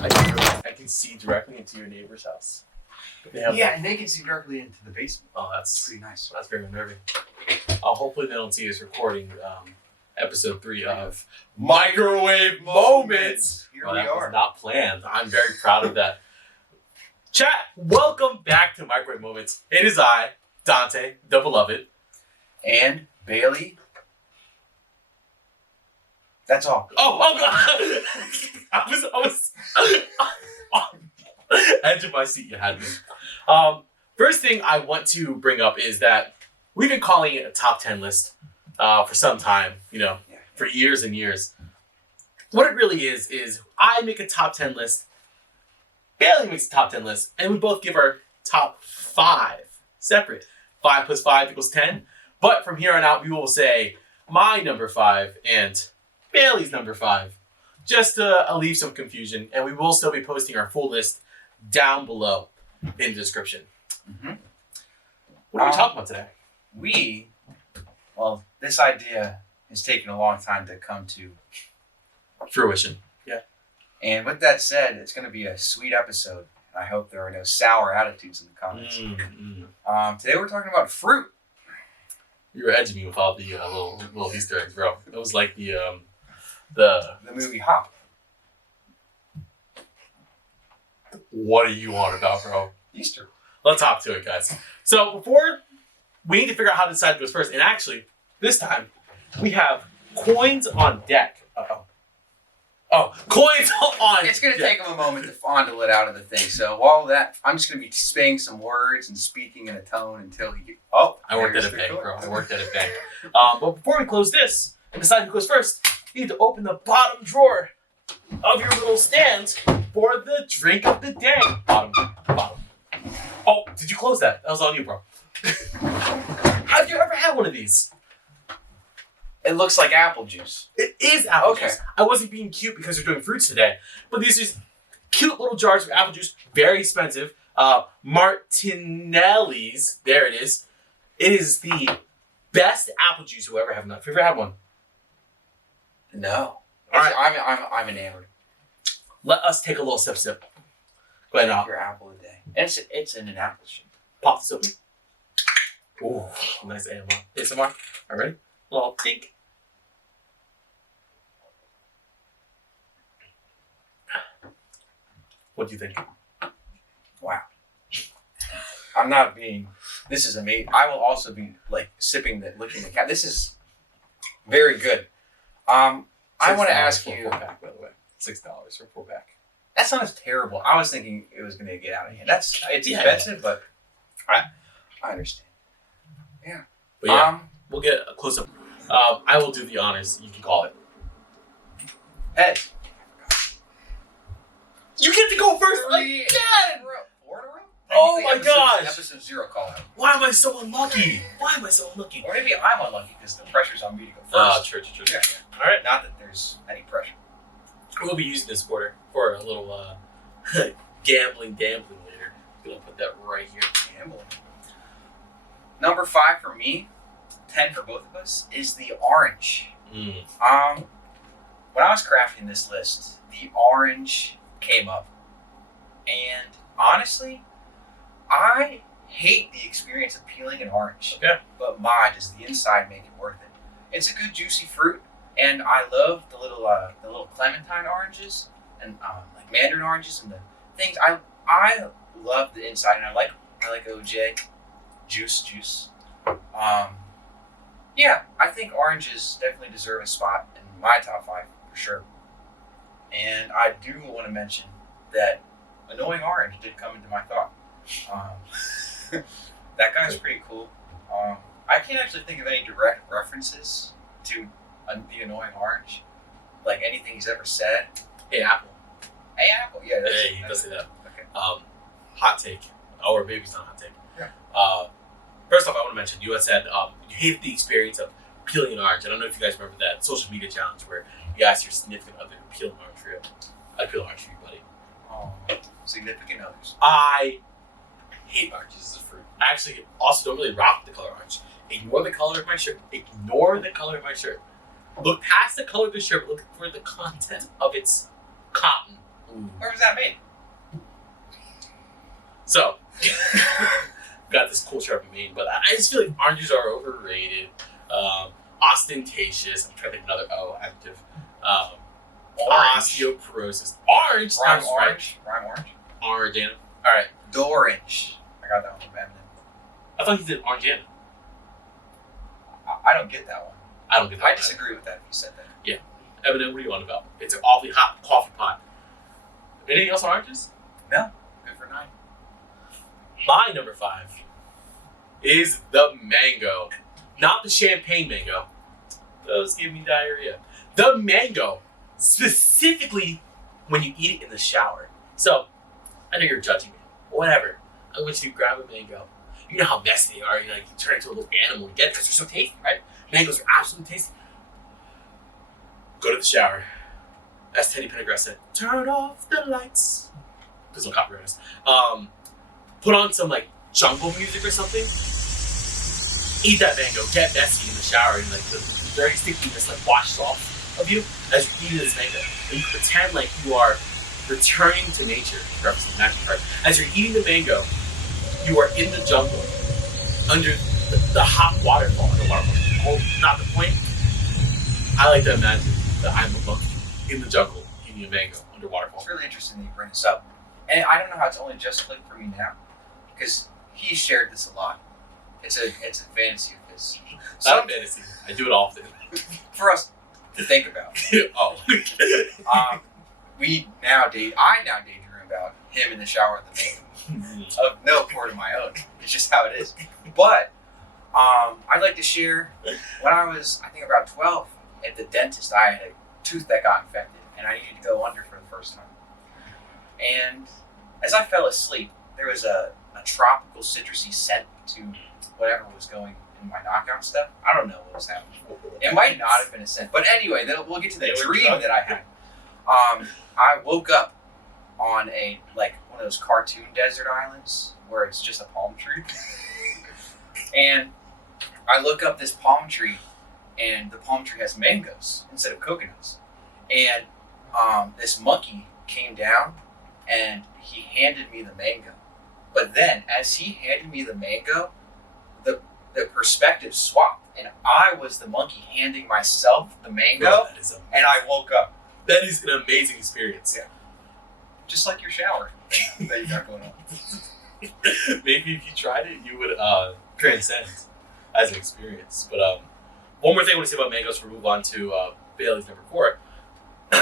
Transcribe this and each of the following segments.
I can see directly into your neighbor's house. Yeah, and they can see directly into the basement. Oh, that's pretty nice. That's very unnerving. Hopefully they don't see us recording episode 3 of Microwave Moments. Here we are. That was not planned. I'm very proud of that. Chat, welcome back to Microwave Moments. It is I, Dante, the beloved. And Bailey. That's all. Oh God! I was on the edge of my seat. You had me. First thing I want to bring up is that we've been calling it a top 10 list for some time. For years and years. What it really is I make a top 10 list. Bailey makes a top 10 list, and we both give our top 5 separate. 5 plus 5 equals 10. But from here on out, we will say my number 5 and Bailey's number 5, just to alleviate some confusion. And we will still be posting our full list down below in the description. Mm-hmm. What are we talking about today? This idea has taken a long time to come to fruition. Yeah. And with that said, it's going to be a sweet episode. I hope there are no sour attitudes in the comments. Today we're talking about fruit. You were edging me with all the little Easter eggs, bro. It was like the movie Hop. What are you on about, bro? Easter. Let's hop to it, guys. So before, we need to figure out how to decide goes first. And actually, this time, we have coins on deck. Coins on It's going to take him a moment to fondle it out of the thing. So while that, I'm just going to be saying some words and speaking in a tone until he gets... I worked at a bank, bro. I worked at a bank. But before we close this and decide who goes first, you need to open the bottom drawer of your little stand for the drink of the day. Bottom. Oh, did you close that? That was on you, bro. Have you ever had one of these? It looks like apple juice. It is apple juice. I wasn't being cute because we're doing fruits today, but these are cute little jars of apple juice, very expensive. Martinelli's, there it is. It is the best apple juice you'll ever have. Have you ever had one? No. All right. I'm enamored. Let us take a little sip. Go ahead now. Your apple a day. It's in an apple shape. Pop this open. Ooh, nice ASMR. All right, ready? A little tink. What do you think? Wow. I'm not being... This is amazing. I will also be licking the cap. This is very good. I want to ask you... $4-pack, by the way. $6 for 4-pack. That sounds terrible. I was thinking it was going to get out of hand. It's expensive, but I understand. Yeah. But yeah, we'll get a close-up. I will do the honors. You can call it. Head. You get to go first again! 4 in a row? Oh my gosh! Episode 0 call out. Why am I so unlucky? Or maybe I'm unlucky because the pressure's on me to go first. True. Yeah. All right. Not that there's any pressure. We'll be using this quarter for a little gambling later. I'm gonna put that right here. Gambling. Number 5 for me, 10 for both of us, is the orange. When I was crafting this list, the orange came up. And honestly, I hate the experience of peeling an orange. Okay. But my, does the inside make it worth it. It's a good juicy fruit, and I love the little clementine oranges and like mandarin oranges and the things. I love the inside, and I like OJ juice. Yeah, I think oranges definitely deserve a spot in my top 5 for sure. And I do want to mention that Annoying Orange did come into my thought. That guy's pretty cool. I can't actually think of any direct references to the Annoying Orange, like anything he's ever said. Hey, Apple. Hey, Apple. Yeah, he does say that. Okay. Hot take. Or maybe it's not a hot take. Yeah. First off, I want to mention you had said you hated the experience of peeling an orange. I don't know if you guys remember that social media challenge where you asked your significant other to peel an orange for you. I'd peel an orange for you, buddy. Oh, significant others. I hate oranges as a fruit. I actually also don't really rock the color orange. Ignore the color of my shirt. Look past the color of the shirt. Look for the content of its cotton Ooh. Where was that made? So, got this culture up in Maine, but I just feel like oranges are overrated. Ostentatious. I'm trying to think another adjective. Osteoporosis. Orange. Rhyme That's orange. Rhyme orange. Orange. All right. Dorange. I got that one from Eminem. I thought he did orange. I don't get that one. I don't get that. I disagree with that if you said that. Yeah. Eminem, what are you on about? It's an awfully hot coffee pot. Anything else on oranges? No. Good for 9. My number 5 is the mango. Not the champagne mango. Those give me diarrhea. The mango. Specifically when you eat it in the shower. So, I know you're judging me. Whatever. I want you to grab a mango. You know how messy they are. You turn into a little animal again because they're so tasty, right? Mangoes are absolutely tasty. Go to the shower. As Teddy Pendergrass said, turn off the lights. Because no copyright us. Put on some jungle music or something. Eat that mango. Get messy in the shower, and the dirty stickiness washes off of you as you're eating this mango. And you pretend like you are returning to nature. Referencing the magic part. As you're eating the mango, you are in the jungle under the hot waterfall. Oh, not the point. I like to imagine that I'm a monkey in the jungle eating a mango under waterfall. It's really interesting that you bring this up. And I don't know how it's only just clicked for me now. Because he shared this a lot. It's a fantasy of his. Not a fantasy. I do it often. For us to think about. Oh. I now daydream about him in the shower with the mango. Of no fault of my own. It's just how it is. But I'd like to share when I was, I think, about 12 at the dentist. I had a tooth that got infected and I needed to go under for the first time. And as I fell asleep, there was a tropical citrusy scent to whatever was going in my knockout stuff. I don't know what was happening. It might not have been a scent. But anyway, we'll get to the dream that I had. I woke up on one of those cartoon desert islands where it's just a palm tree. And I look up this palm tree, and the palm tree has mangoes instead of coconuts. And this monkey came down, and he handed me the mango. But then, as he handed me the mango, the perspective swapped, and I was the monkey handing myself the mango, Bro, that is amazing. and I woke up. That is an amazing experience. Yeah. Just like your shower that you got going on. Maybe if you tried it, you would transcend as an experience. But one more thing I want to say about mangoes before we move on to Bailey's number 4. You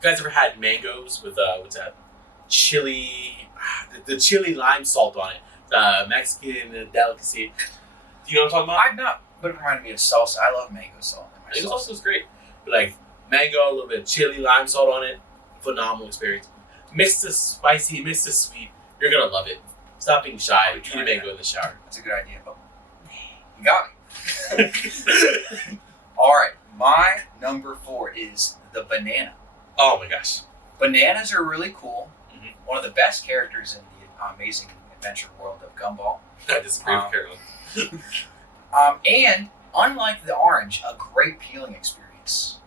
guys ever had mangoes with what's that? Chili, the chili lime salt on it. Mexican delicacy. Do you know what I'm talking about? I've not, but it reminded me of salsa. I love mango salt in my Mango salsa. salsa is great. But mango, a little bit of chili, lime salt on it. Phenomenal experience. Mix the spicy, mix the sweet. You're gonna love it. Stop being shy. Eat a mango in the shower. That's a good idea, but you got me. All right, my number 4 is the banana. Oh my gosh. Bananas are really cool. Mhm. One of the best characters in the amazing adventure world of Gumball. I disagree with Carolyn. And unlike the orange, a great peeling experience.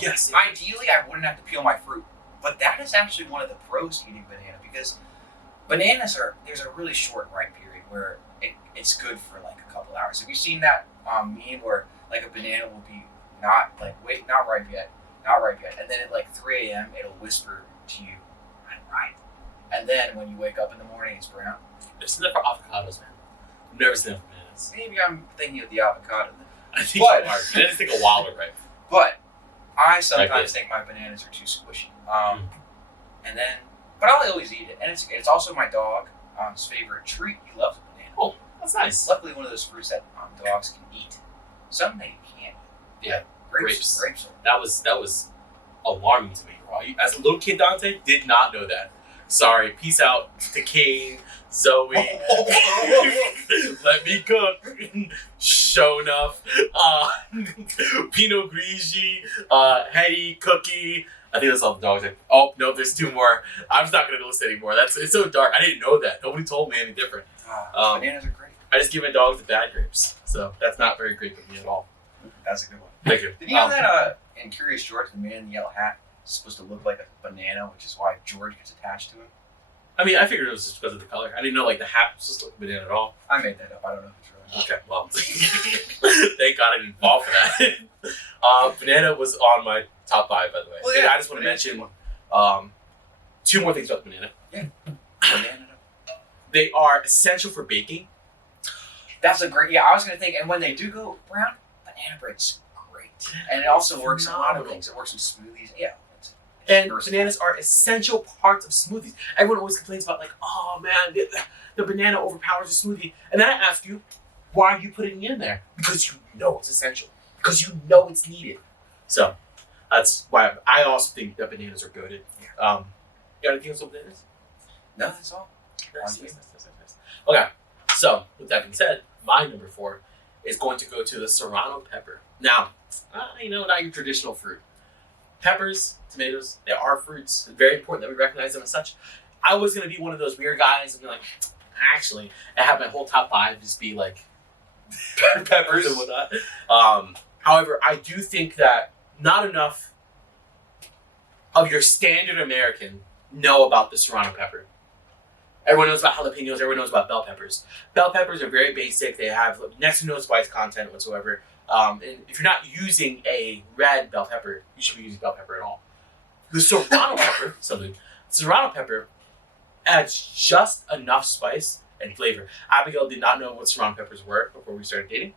Yes. Ideally, I wouldn't have to peel my fruit, but that is actually one of the pros to eating banana because bananas there's a really short ripe period where it's good for a couple hours. Have you seen that meme where a banana will be not ripe yet, and then at 3 a.m. it'll whisper to you, "I'm ripe," and then when you wake up in the morning, it's brown. I've seen that for avocados, man. I've never seen that for bananas. Maybe I'm thinking of the avocado. I think But- you are. Bananas take a while to ripe. But I sometimes Okay. think my bananas are too squishy. But I'll always eat it, and it's also my dog's favorite treat. He loves a banana. Oh, that's nice. It's luckily one of those fruits that dogs can eat. Some they can't. Yeah, Grapes. That was alarming to me. As a little kid, Dante did not know that. Sorry. Peace out to Kane, Zoe. Let me cook. Show enough. Pinot Grigio, Hetty, Cookie. I think that's all the dogs. Oh no, there's 2 more. I'm just not gonna list anymore. It's so dark. I didn't know that. Nobody told me any different. Bananas are great. I just give my dogs the bad grapes, so that's not very great with me at all. That's a good one. Thank you. Did you know that in Curious George, the man in the yellow hat, supposed to look like a banana, which is why George gets attached to it. I mean, I figured it was just because of the color. I didn't know like the hat was just like a banana at all. I made that up. I don't know if it's really. Okay, well, thank God I didn't fall for that. Banana was on my top 5, by the way. Well, And I just want to mention 2 more things about the banana. Yeah. Banana. They are essential for baking. That's a great. Yeah, I was gonna think. And when they do go brown, banana bread's great, and it also works in a lot of things. It works in smoothies. Yeah. And bananas are essential parts of smoothies. Everyone always complains about like, oh man, the banana overpowers the smoothie. And then I ask you, why are you putting it in there? Because you know it's essential. Because you know it's needed. So that's why I also think that bananas are good. You got anything else with bananas? No, that's all. Nice. Okay, so with that being said, my number 4 is going to go to the serrano pepper. Now, not your traditional fruit. Peppers, tomatoes, they are fruits. It's very important that we recognize them as such. I was going to be one of those weird guys and be like, actually, I have my whole top 5 just be like peppers and whatnot. However, I do think that not enough of your standard American know about the serrano pepper. Everyone knows about jalapenos. Everyone knows about bell peppers. Bell peppers are very basic. They have next to no spice content whatsoever. And if you're not using a red bell pepper, you should be using bell pepper at all. The serrano pepper adds just enough spice and flavor. Abigail did not know what serrano peppers were before we started dating.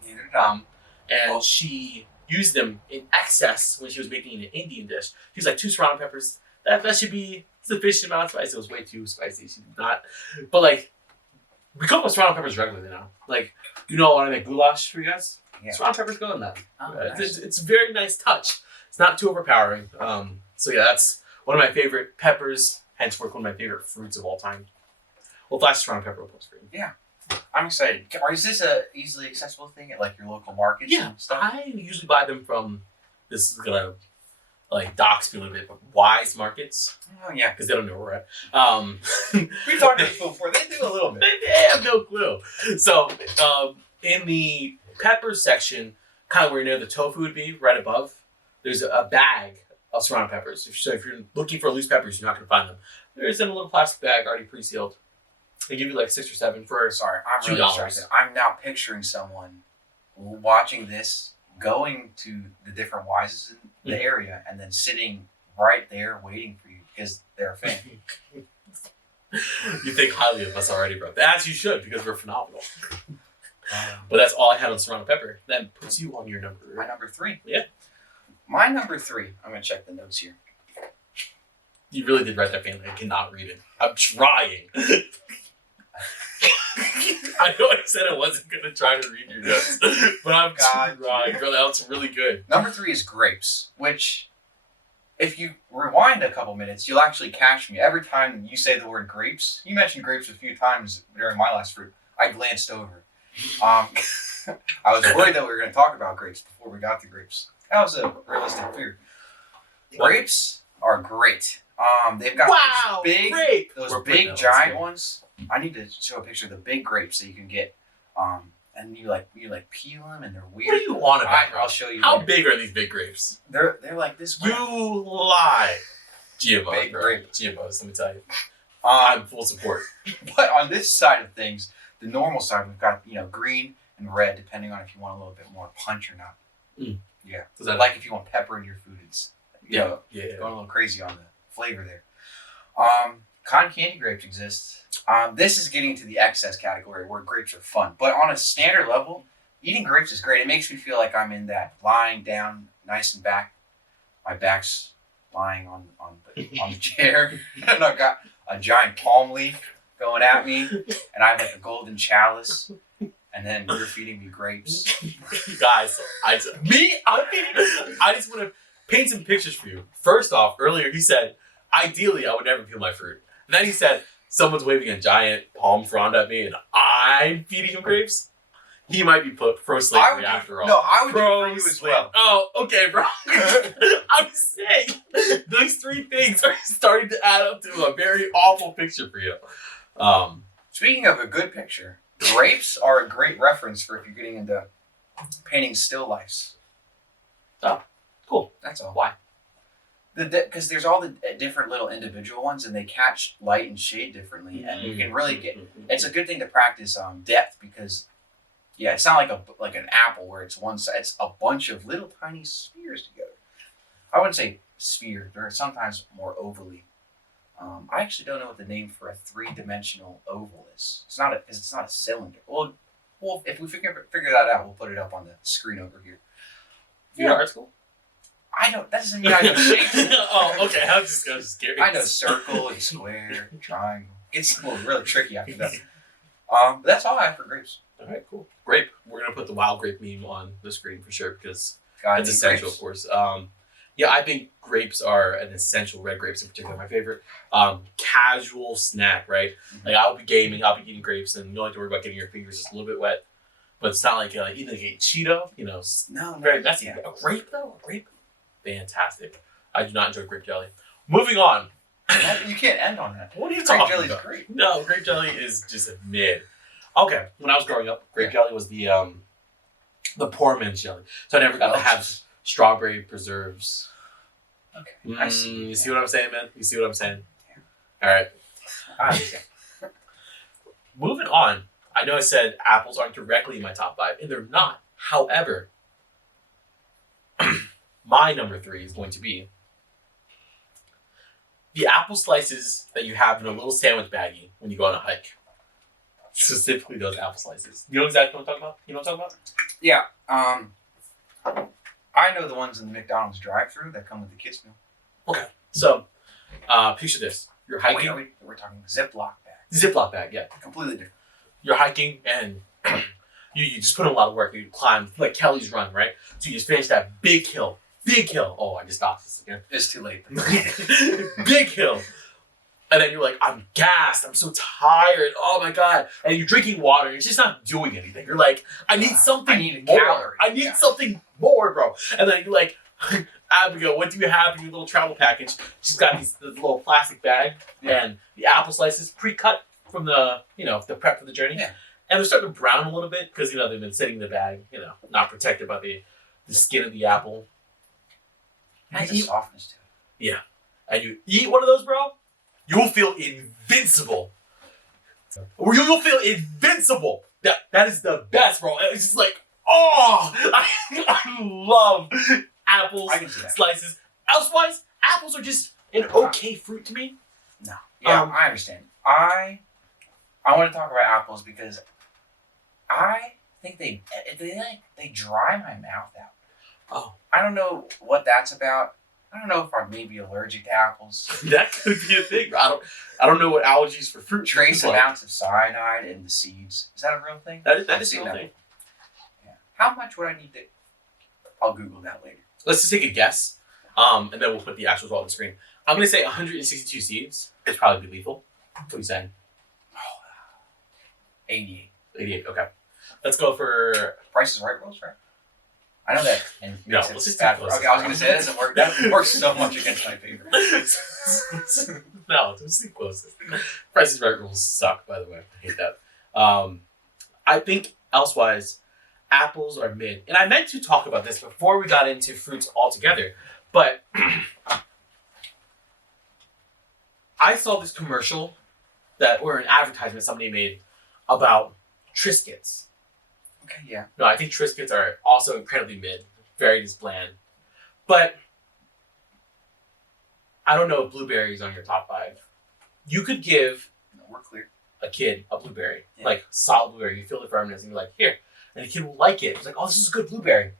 And she used them in excess when she was making an Indian dish. She was like, 2 serrano peppers. That should be sufficient amount of spice. It was way too spicy. She did not. But like, we cook with serrano peppers regularly now. Like, when I make goulash for you guys? Yeah. Serrano peppers go in that. Nice. It's a very nice touch. It's not too overpowering. So yeah, that's one of my favorite peppers. Henceforth, one of my favorite fruits of all time. Well, flash serrano pepper will post for you. Yeah. I'm excited. Or is this a easily accessible thing at like your local markets? Yeah, and stuff? I usually buy them from. This is gonna like dox me a little bit, but Wise Markets. Oh yeah, because they don't know where we're at. We've talked about people before. They do a little bit. They have no clue. So in the pepper section, kind of where near the tofu would be, right above, there's a bag of serrano peppers. So if you're looking for loose peppers, you're not gonna find them. There's in a little plastic bag already pre-sealed. They give you like 6 or 7 for. Sorry, I'm $2. really distracted. I'm now picturing someone watching this, going to the different Wises in the area, and then sitting right there waiting for you because they're a fan. You think highly of us already, bro. As you should, because we're phenomenal. But that's all I had on serrano pepper. That puts you on your number. My number 3. Yeah. My number 3. I'm gonna check the notes here. You really did write that family. I cannot read it. I'm trying. I know I said I wasn't going to try to read your notes, but I'm trying. Bro, that was really good. Number 3 is grapes, which, if you rewind a couple minutes, you'll actually catch me. Every time you say the word grapes, you mentioned grapes a few times during my last fruit, I glanced over. I was worried that we were going to talk about grapes before we got to grapes. That was a realistic fear. Grapes are great. They've got those big giant ones. I need to show a picture of the big grapes that you can get. And you peel them and they're weird. What do you want about? I'll show you. How big are these big grapes? They're like this. You lie. GMOs, big bro. grapes. GMOs. Let me tell you. I'm full support. But on this side of things, the normal side, we've got green and red, depending on if you want a little bit more punch or not. Mm. Yeah. So like if you want pepper in your food, it's going a little crazy on the flavor there. Cotton candy grapes exist. This is getting to the excess category where grapes are fun. But on a standard level, eating grapes is great. It makes me feel like I'm in that lying down nice and back. My back's lying on the chair. And I've got a giant palm leaf going at me. And I have like a golden chalice. And then you're feeding me grapes. Guys, I just want to paint some pictures for you. First off, earlier he said, ideally I would never peel my fruit. And then he said, someone's waving a giant palm frond at me and I'm feeding him grapes. He might be pro-slavery after all. No, I would do it for you as well. Oh, okay, bro. I'm saying those 3 things are starting to add up to a very awful picture for you. Speaking of a good picture, grapes are a great reference for if you're getting into painting still lifes. Oh, cool. That's all. Why? Because there's all the different little individual ones, and they catch light and shade differently, and you can really get. It's a good thing to practice depth because, yeah, it's not like an apple where it's one side. It's a bunch of little tiny spheres together. I wouldn't say sphere. They're sometimes more ovally. I actually don't know what the name for a 3-dimensional oval is. It's not a cylinder. Well, if we figure that out, we'll put it up on the screen over here. Yeah, art school. I don't. That doesn't mean I know shapes. Oh, okay. I was just curious. I know circle and square, and triangle. It's really tricky after that. But that's all I have for grapes. All right, cool. Grape. We're gonna put the wild grape meme on the screen for sure because God, it's essential, of course. Yeah, I think grapes are an essential. Red grapes in particular, my favorite. Casual snack, right? Like I'll be gaming, I'll be eating grapes, and you don't have to worry about getting your fingers just a little bit wet. But it's not like eating like a Cheeto, No, very messy. yeah. A grape though, fantastic. I do not enjoy grape jelly. Moving on. You can't end on that. What are you Grape talking jelly's about? great. No, grape jelly is just a mid. Okay, when I was growing up, grape jelly was the poor man's jelly. So I never got to have strawberry preserves. Okay, I see. You see what I'm saying, man? You see what I'm saying? Yeah. All right. I understand. Moving on. I know I said apples aren't directly in my top 5, and they're not. However, my number 3 is going to be the apple slices that you have in a little sandwich baggie when you go on a hike. Specifically those apple slices. You know exactly what I'm talking about? You know what I'm talking about? Yeah. I know the ones in the McDonald's drive-thru that come with the kids meal. Okay. So, picture this. You're hiking. We're talking Ziploc bag. Ziploc bag, yeah. Completely different. You're hiking and you just put in a lot of work. You climb like Kelly's Run, right? So you just finish that big hill. Big hill. Oh, I just stopped this again. It's too late. Big hill. And then you're like, I'm gassed. I'm so tired. Oh my God. And you're drinking water. You're just not doing anything. You're like, I need something I need a more. calorie. I need something more, bro. And then you're like, Abigail, what do you have in your little travel package? She's got this little plastic bag and the apple slices pre-cut from the prep for the journey. Yeah. And they're starting to brown a little bit because, they've been sitting in the bag, not protected by the skin of the apple. It has a softness to it. Yeah. And you eat one of those, bro, you'll feel invincible. Or you'll feel invincible. That is the best, bro. It's just like, I love apples, I can see that. slices. Elsewise, apples are just an okay fruit to me. No. Yeah, I understand. I want to talk about apples because I think they dry my mouth out. Oh. I don't know what that's about. I don't know if I'm maybe allergic to apples. That could be a thing. I don't know what allergies for fruit. Trace like. amounts of cyanide in the seeds. Is that a real thing? That is I've a seen real that thing. Yeah. How much would I need to? I'll Google that later. Let's just take a guess, and then we'll put the actual result on the screen. I'm gonna say 162 seeds is probably lethal. What are you saying? 88. 88. Okay. Let's go for. Price is Right rules, right? I know that. And No, makes it let's just bad do for- close. Okay, I was gonna say that doesn't work. That works so much against my favor. No, just the closest. Price is Right rules suck, by the way. I hate that. I think elsewise, apples are mid. And I meant to talk about this before we got into fruits altogether, but I saw this commercial or an advertisement somebody made about Triscuits. Okay, yeah. No, I think Triscuits are also incredibly mid, very just bland. But I don't know if blueberries on your top 5. You could give No, we're clear. a kid a blueberry, Yeah. like solid blueberry. You feel the firmness, and you're like, here, and the kid will like it. It's like, oh, this is a good blueberry.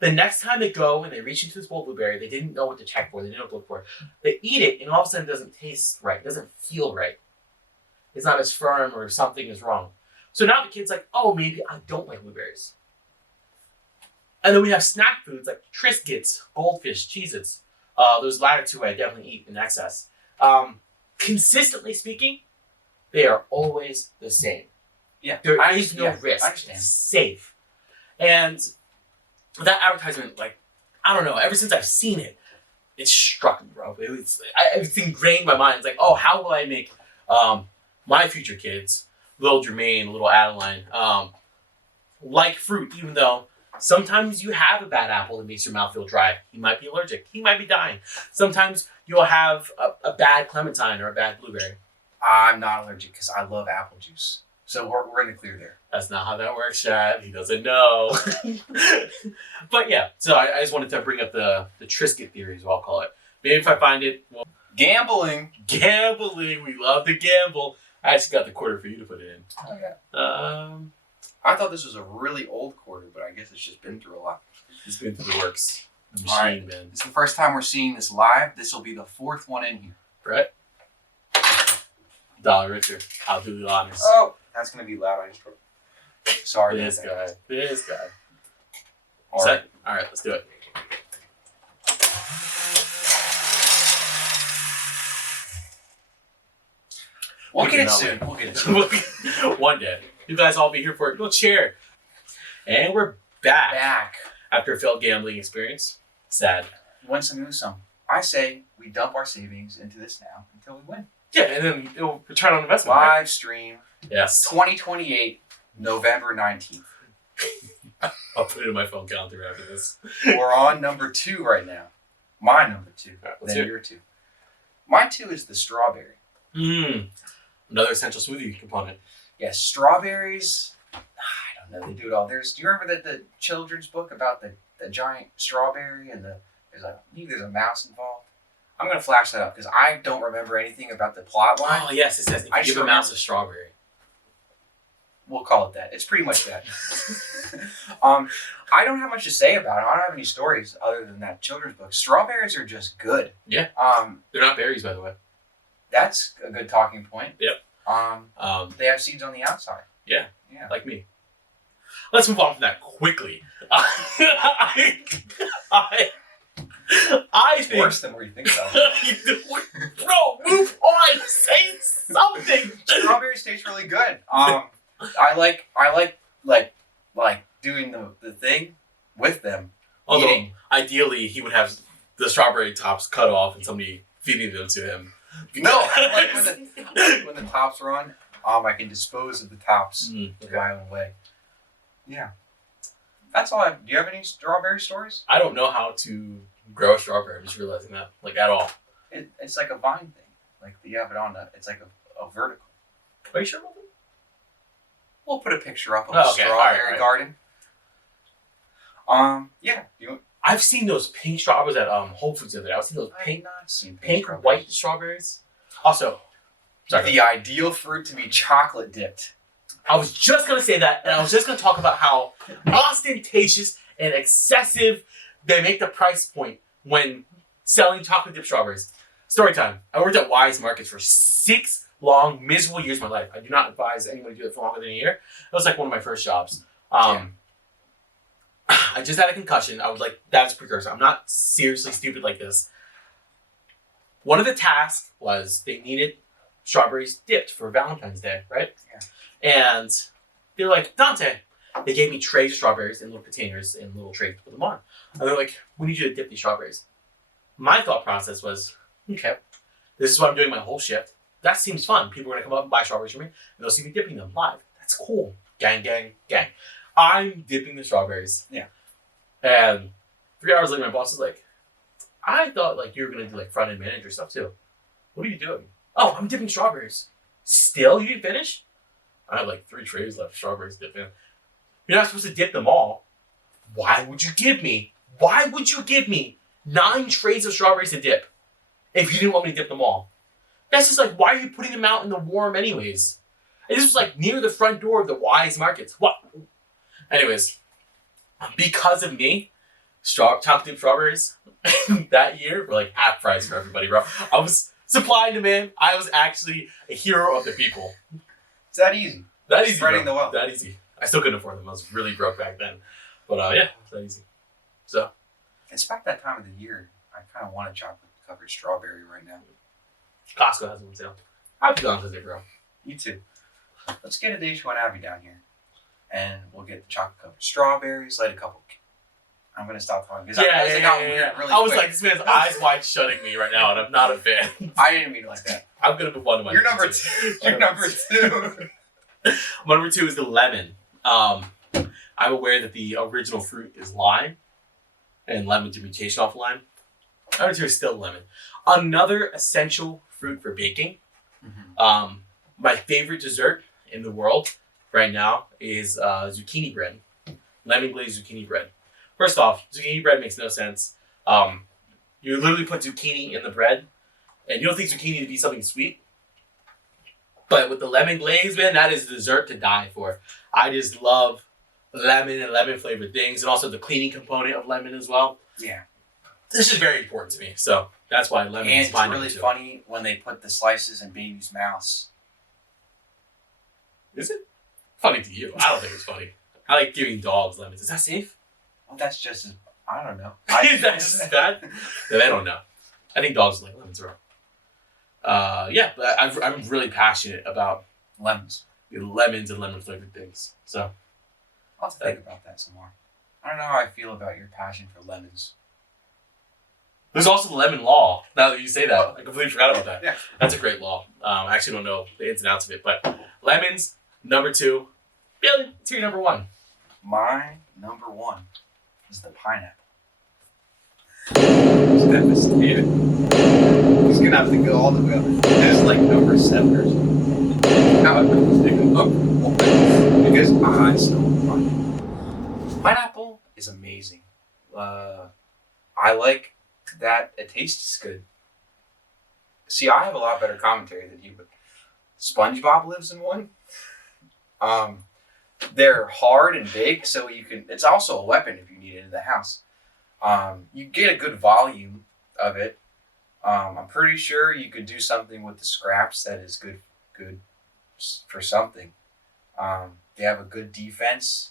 The next time they go and they reach into this bowl of blueberry, they didn't know what to check for. They didn't know what to look for. They eat it, and all of a sudden, it doesn't taste right. It doesn't feel right. It's not as firm, or something is wrong. So now the kid's like, oh, maybe I don't like blueberries. And then we have snack foods like Triscuits, Goldfish, Cheez-Its. Those latter two I definitely eat in excess. Consistently speaking, they are always the same. Yeah. There is no risk. I understand. It's safe. And that advertisement, I don't know, ever since I've seen it, it's struck me, bro. It's ingrained in my mind. It's like, oh, how will I make my future kids, little Jermaine, little Adeline, like fruit, even though Sometimes you have a bad apple that makes your mouth feel dry. He might be allergic. He might be dying. Sometimes you'll have a bad clementine or a bad blueberry. I'm not allergic because I love apple juice. So we're in the clear there. That's not how that works, Chad. He doesn't know. But yeah, so I just wanted to bring up the Triscuit theory, is what I'll call it. Maybe if I find it, well, Gambling. we love to gamble. I actually got the quarter for you to put it in. Oh, yeah. I thought this was a really old quarter, but I guess it's just been through a lot. It's been through the works. The machine, All right. man. This is the first time we're seeing this live. This will be the fourth one in here. Right? Dollar Richard. I'll do the honors. Oh, that's going to be loud. I just wrote. Sorry. This guy. All right. All right, let's do it. We'll get it soon. One day. You guys all be here for it. Go cheer. And we're back. After a failed gambling experience. Sad. Win some, lose some. I say we dump our savings into this now until we win. Yeah, and then it'll return on investment. Right? Live stream. Yes. 2028, November 19th. I'll put it in my phone calendar after this. We're on number 2 right now. My number 2. Right, then your 2. My 2 is the strawberry. Another essential smoothie component. Yes, strawberries. I don't know. They do it all. Do you remember the children's book about the giant strawberry and there's a mouse involved? I'm gonna flash that up because I don't remember anything about the plot line. Oh yes, it says if you give a mouse a strawberry. We'll call it that. It's pretty much that. I don't have much to say about it. I don't have any stories other than that children's book. Strawberries are just good. Yeah. They're not berries, by the way. That's a good talking point. Yep. They have seeds on the outside. Yeah. Yeah. Like me. Let's move on from that quickly. I It's think worse than where you think about it. Bro, move on. Say something. Strawberries taste really good. I like doing the thing with them. Although, eating. ideally, he would have the strawberry tops cut off and somebody feeding them to him. No, like when the tops are on, I can dispose of the tops with my own way. Yeah. That's all do you have any strawberry stories? I don't know how to grow a strawberry. I'm just realizing that, like, at all. It's like a vine thing. Like you have it on it's like a vertical. Are you sure about that? We'll put a picture up of a strawberry garden. Yeah. I've seen those pink strawberries at Whole Foods the other day. I've seen those pink white strawberries. Also, sorry. The ideal fruit to be chocolate dipped. I was just gonna say that, and I was just gonna talk about how ostentatious and excessive they make the price point when selling chocolate dipped strawberries. Story time. I worked at Wise Markets for 6 long, miserable years of my life. I do not advise anyone to do it for longer than a year. It was like one of my first jobs. I just had a concussion. I was like, that's a precursor. I'm not seriously stupid like this. One of the tasks was they needed strawberries dipped for Valentine's Day, right? Yeah. And they're like, Dante. They gave me trays of strawberries in little containers and little trays to put them on. And they're like, we need you to dip these strawberries. My thought process was, okay, this is what I'm doing my whole shift. That seems fun. People are going to come up and buy strawberries from me, and they'll see me dipping them live. That's cool. Gang, gang, gang. I'm dipping the strawberries. Yeah. And 3 hours later, my boss is like, I thought like you were going to do like front-end manager stuff too. What are you doing? Oh, I'm dipping strawberries. Still? You didn't finish? I have like 3 trays left of strawberries dipped in. You're not supposed to dip them all. Why would you give me 9 trays of strawberries to dip if you didn't want me to dip them all? That's just like, why are you putting them out in the warm anyways? And this was like near the front door of the Wise Markets. What? Anyways, because of me, chocolate dipped strawberries that year were like half price for everybody, bro. I was supply and demand. I was actually a hero of the people. It's that easy. That easy, Spreading bro. the wealth. That easy. I still couldn't afford them. I was really broke back then. But yeah, it's that easy. So. It's about that time of the year. I kind of want a chocolate covered strawberry right now. Costco has them on sale. I'll be gone because they grow. You too. Let's get a Deschwan Abbey down here. And we'll get the chocolate covered strawberries, light a couple. I'm going to stop talking because I got weird really I was quick. like, this man's eyes wide shutting me right now, and I'm not a fan. I didn't mean it like that. I'm going to move on to my You're number 2. You're number 2. My number 2 is the lemon. I'm aware that the original fruit is lime, and lemon's a mutation off lime. I would say it's still lemon. Another essential fruit for baking. My favorite dessert in the world right now is zucchini bread. Lemon glazed zucchini bread. First off, zucchini bread makes no sense. You literally put zucchini in the bread, and you don't think zucchini to be something sweet. But with the lemon glaze, man, that is a dessert to die for. I just love lemon and lemon flavored things, and also the cleaning component of lemon as well. Yeah. This is very important to me, so that's why lemon is fine. And it's really funny when they put the slices in babies' mouths. Is it? Funny to you. I don't think it's funny. I like giving dogs lemons. Is that safe? Well, that's just as... I don't know. That's just bad? No, they don't know. I think dogs like lemons raw. Yeah, but I'm really passionate about lemons. Lemons and lemon flavored things. So I'll have to think about that some more. I don't know how I feel about your passion for lemons. There's also the lemon law. Now that you say that, I completely forgot about that. Yeah. That's a great law. I actually don't know the ins and outs of it, but lemons, number 2. Billy, it's your number 1. My number 1 is the pineapple. It's devastated. He's gonna have to go all the way up. It's like number 7 or something. Now I'm gonna pick number 1 because I still want pineapple is amazing. I like that it tastes good. See, I have a lot better commentary than you, but SpongeBob lives in one. They're hard and big, so you can. It's also a weapon if you need it in the house. You get a good volume of it. I'm pretty sure you could do something with the scraps that is good for something. They have a good defense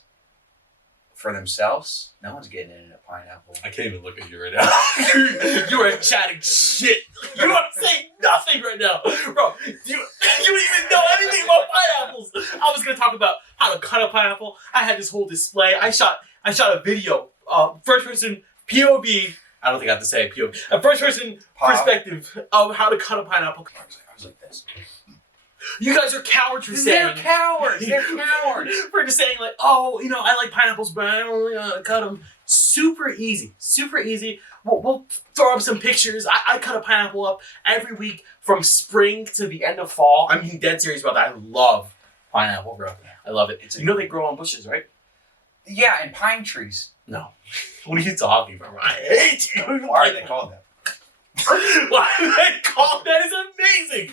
for themselves. No one's getting in a pineapple. I can't even look at you right now. You are chatting shit. You are saying nothing right now. Bro, you don't even know anything about pineapples. I was going to talk about how to cut a pineapple. I had this whole display. I shot a video, first person POV. I don't think I have to say POV. A first person perspective of how to cut a pineapple. I was like this. You guys are cowards for saying. They're cowards. They're cowards. For just saying like, oh, I like pineapples, but I don't cut them. Super easy. Super easy. We'll throw up some pictures. I cut a pineapple up every week from spring to the end of fall. I'm being dead serious about that. I love pineapple, bro. I love it. They grow on bushes, right? Yeah, and pine trees. No. What are you talking about? I hate you. Why are they called that? Why are they called that? Is amazing.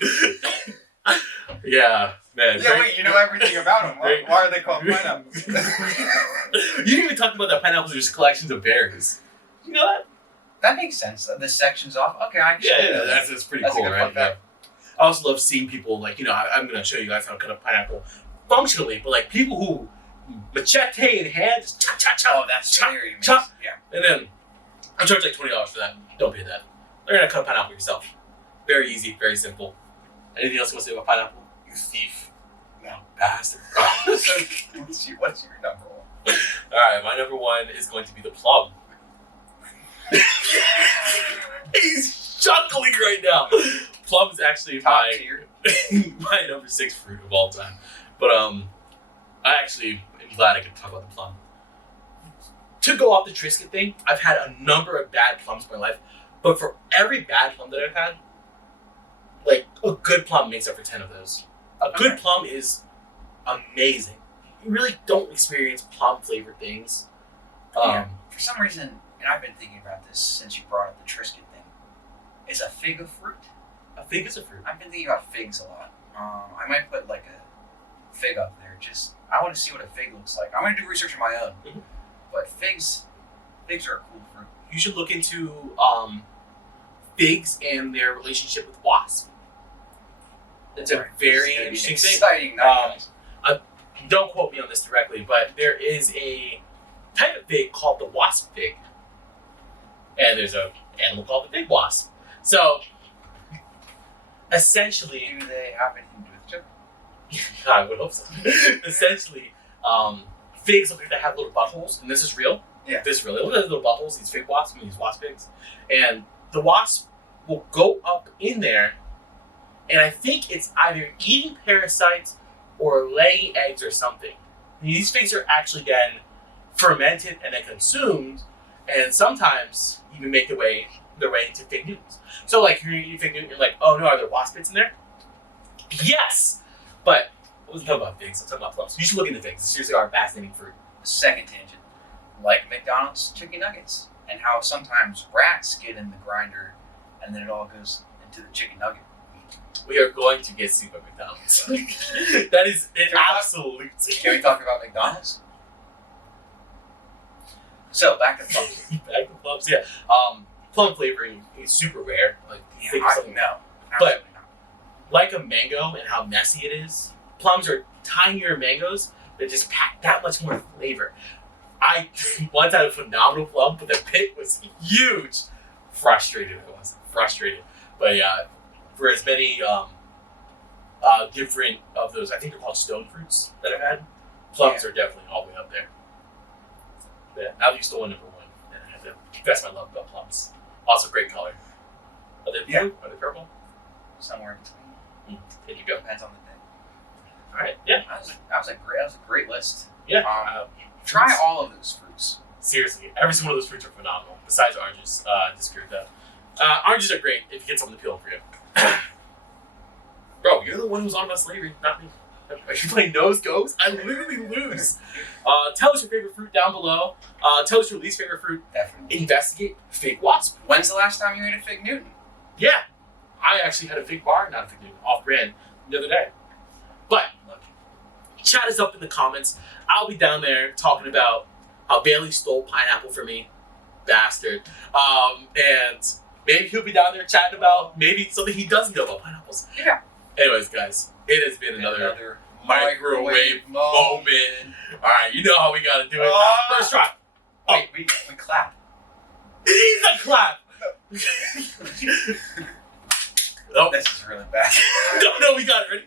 Yeah, man. Yeah, wait, you know everything about them. Why are they called pineapples? You didn't even talk about that pineapples are just collections of berries. You know that? That makes sense. The section's off. Okay, I yeah, that's pretty cool, right? Yeah. I also love seeing people I'm going to show you guys how to cut a pineapple functionally, but people who machete in hand, just chop, chop, chop. Oh, that's very amazing. Chop. Yeah. And then I charge $20 for that. Don't pay that. Learn how to cut a pineapple yourself. Very easy, very simple. Anything else you want to say about pineapple? You thief. No. Bastard. What's your number 1? Alright, my number 1 is going to be the plum. He's chuckling right now. Plum is actually Top tier. my number 6 fruit of all time. But I actually am glad I could talk about the plum. To go off the Triscuit thing, I've had a number of bad plums in my life, but for every bad plum that I've had, a good plum makes up for 10 of those. A good plum is amazing. You really don't experience plum flavored things. For some reason, and I've been thinking about this since you brought up the Triscuit thing, is a fig a fruit? A fig is a fruit. I've been thinking about figs a lot. I might put a fig up there. I want to see what a fig looks like. I'm going to do research on my own. Mm-hmm. But figs are a cool fruit. You should look into figs and their relationship with wasps. It's a very interesting thing. Exciting night, don't quote me on this directly, but there is a type of fig called the wasp fig. And there's an animal called the fig wasp. So, essentially... Do they have anything to do with each other? I would hope so. Essentially, figs look like they have little buttholes, and this is real. Yeah. This is real. Look at those little buttholes, these fig wasps, these wasp figs. And the wasp will go up in there, and I think it's either eating parasites or laying eggs or something. And these figs are actually then fermented and then consumed, and sometimes even make their way into fig Newtons. So like you're eating fig Newton, you're like, oh no, are there wasp bits in there? Yes, but I wasn't talking about figs. I'm talking about plums. You should look into figs. It's seriously our fascinating fruit. Second tangent, like McDonald's chicken nuggets, and how sometimes rats get in the grinder, and then it all goes into the chicken nugget. We are going to get sued by McDonald's. That is an absolute. Can we talk about McDonald's? So back to plums. Back to plums, yeah. Plum flavoring is super rare. Like, think of something- no, But like a mango and how messy it is, plums are tinier mangoes that just pack that much more flavor. I once had a phenomenal plum, but the pit was huge. Frustrated, I was frustrated. But yeah, for as many different of those, I think they're called stone fruits that I've had, plums are definitely all the way up there. Yeah, now that you stole number one, and I have to confess my love about plums. Also, great color. Are they blue? Are they purple? Somewhere in between. There you go. Depends on the day. All right. Yeah. That was a great list. Yeah. Try all of those fruits. Seriously, every single one of those fruits are phenomenal. Besides oranges, I disagree with that. Oranges are great if you get something to peel for you. Bro, you're the one who's on about slavery, not me. Are you playing nose goes? I literally lose. Tell us your favorite fruit down below. Tell us your least favorite fruit. Definitely. Investigate fig wasp. When's the last time you ate a fig Newton? Yeah, I actually had a fig bar, not a fig Newton, off-brand the other day. But chat us up in the comments. I'll be down there talking about how Bailey stole pineapple from me, bastard. And maybe he'll be down there chatting about maybe something he doesn't know about pineapples. Yeah. Anyways, guys, it has been another microwave moment. All right, you know how we gotta do it. First try. Wait, we clap. It is a clap. This is really bad. No, we got it. Ready?